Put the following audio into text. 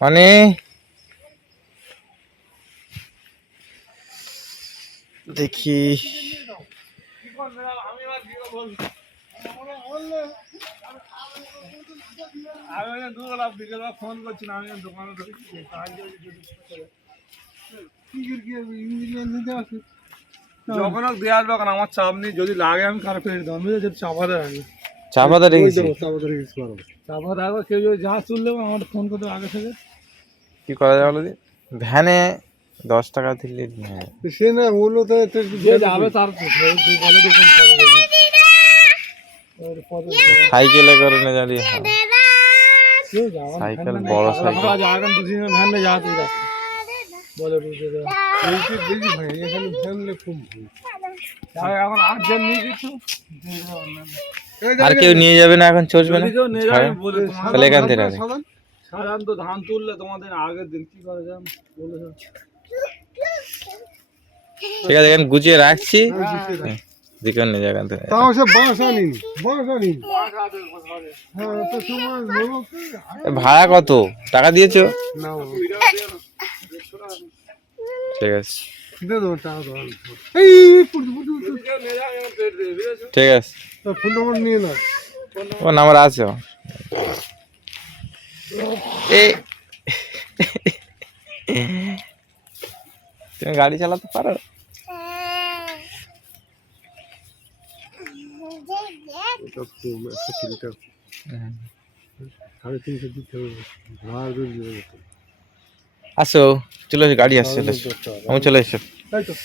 মানে দেখি ফোন করছিলাম আমি দোকানে যখন দিয়ে আসবে কারণ আমার চাপ নেই, যদি লাগে আমি কারো ফেলে দেবো, যদি চাপা দেয় আমি চাপাতা রেখেছি। চাপা থাকবে, কেউ যদি যা তুললে আমার ফোন করতে আগে থেকে। কি করা যায় বলো? ভ্যানে 10 টাকা দিলে সে না বললো তো যে যাবে তার সাইকেলে করে না জানিয়ে সাইকেল বড় সাইকেল। ভ্যানে যাওয়াতেই রাস্তা বলে বুঝে দেওয়া এখন আর্জেন্ট নিয়ে কিছু আর কেউ নিয়ে যাবে না, এখন চলবে না। তাহলে এখান থেকে আগে। সাধারণত ধান তুললে তোমাদের আগের দিন কি করে যান বলে ঠিক আছে, এখানে গুছিয়ে রাখছি। দিকে নিয়ে যাবেন থেকে। তাও সব বাঁশ আনিনি। ভাড়া কত টাকা দিয়েছো? না ঠিক আছে, দে দেবো টাকা দেবো। ঠিক আছে। ফোন নম্বর নিয়ে না, ও নাম্বার আছে। তুমি গাড়ি চালাতে পারো? আসো, চলে এসো, গাড়ি আসছে, আমি চলে এসো।